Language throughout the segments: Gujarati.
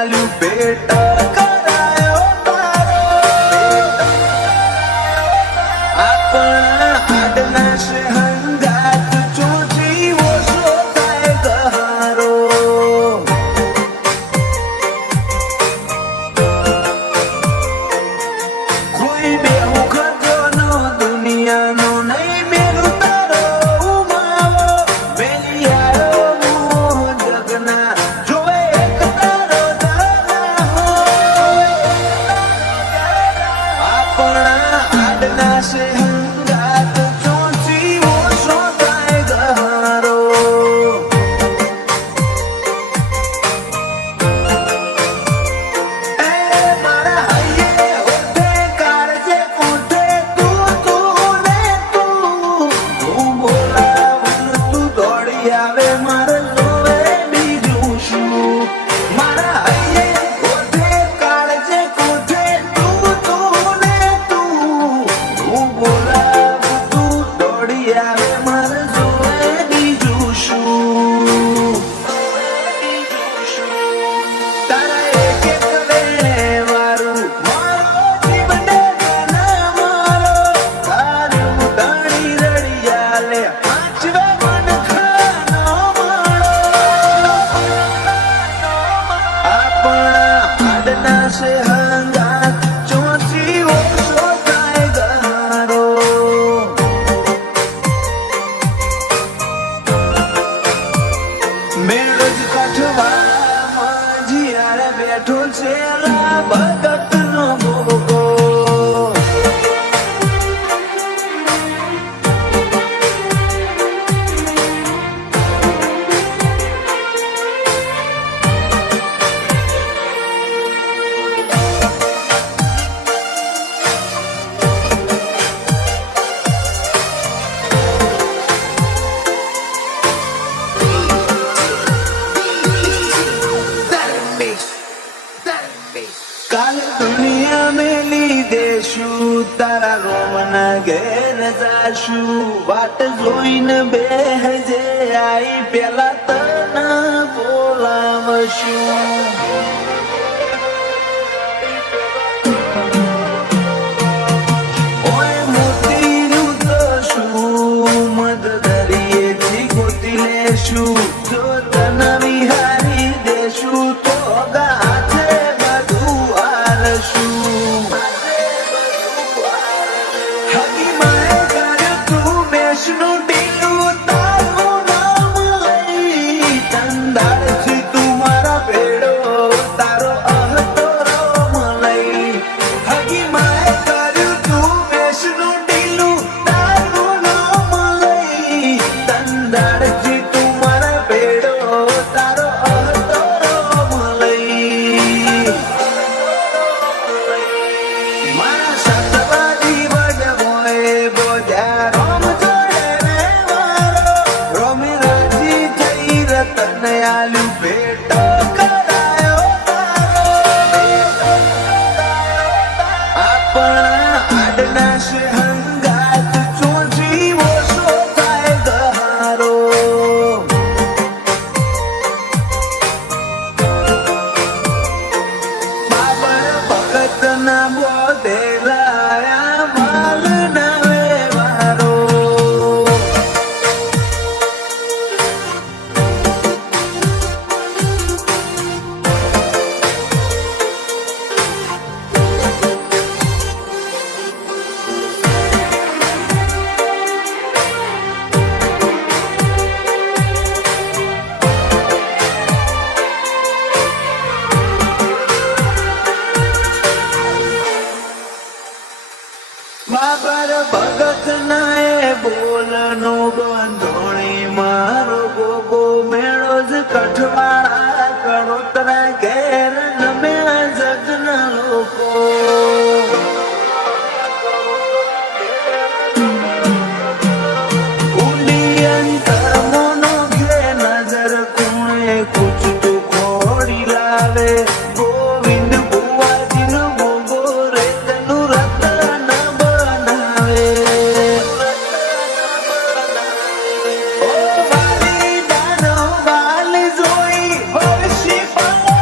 આલ્યું પેટ કરાયો તારો આપણા હાડના છે હંગાત ચોથી ઓછો થાય ગહારો કોઈ બેહુ ખજો નો દુનિયાનો નહીં મેલું તારો ઉમાવો બેલિયારો મોહ જગના જોવે એક તારો દાના આપણા હાડના છે હંગાત ચોથી ઓછો થાય ગહારો એ મારા હૈયે હોઠે કાળજે કોઠે તું ને તું હું બોલાવું તું દોડી આવે મારે જોવે બીજું શું મારા હૈયે હોઠે કાળજે કોઠે તું ને તું હું બોલાવું તું દોડી આવે મારે જોવે બીજું શું તારા એક એક વેણે વારું મારો જીવને ના મારો તારું ધાણી રડિયા લે પાંચવે મન ખાનો માળો આપણા હાડના છે હંગાત ચોથી ઓછો થાય ગહારો મેળો જ કાઠવામાં જીયારે બેઠો છે લા ભગતનો ભોગો કાલ દુનિયા મેલી દેશું તારા રોમના ઘેર જાશું વાટ જોઈને બેહજે આઈ પેલા તને બોલાવશું ઓય મોતીનું તો શું મદદરીએથી ગોતી લેશું જો તને વિહારી દેશું તો ગાથે બધું હાલશું હગી માએ કર્યું તું મેષનું ઢીલું તારું નામ લઈ તંદાળથી તું મારા ભેડો તારો અહતરો મલઈ હગી માએ કર્યું તું મેષનું ઢીલું તારું નામ લઈ તંદાળથી તું મારા ભેડો તારો અહતરો મલઈ મારા સતવાદી વડવોએ બોધ્યા રોમ જોડે ને વારો રોમે રાજી થઈ રતન આલ્યું પેટ કરાયો તારો આપણા હાડના છે હંગાત ચોથી ઓછો થાય ગહારો બાબર ભગતના બોધેલાયા માલના વ્યવહારો બાબર ભગતના એ બોલનો બંધોણી મારો ગોગો મેળો જ કઠવાળા કડોતરા ઘેર નમ્યા જગના લોકો ઊંડી અંતર મોનો ઘે નજર કુણે કૂચતું ખોડી લાવે ગોવિંદ ભુવાજીનો ગોગો રેતનું રતન બનાવે ઓ વાલી દાનો વાલી જોઈ હોશી પલો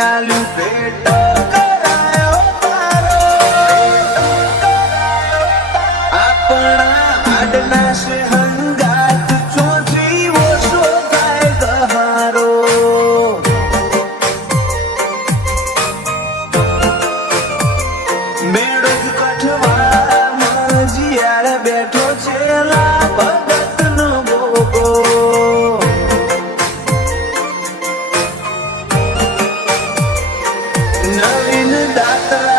આલ્યું પેટ કરાયો મારો આપણા આડના સે હંગાત ચોથી ઓછો થાય ગહારો મેળો જ કઠવામાં જીયાળ બેઠો છે લા ભગતનો ભોગો નવીન દાતા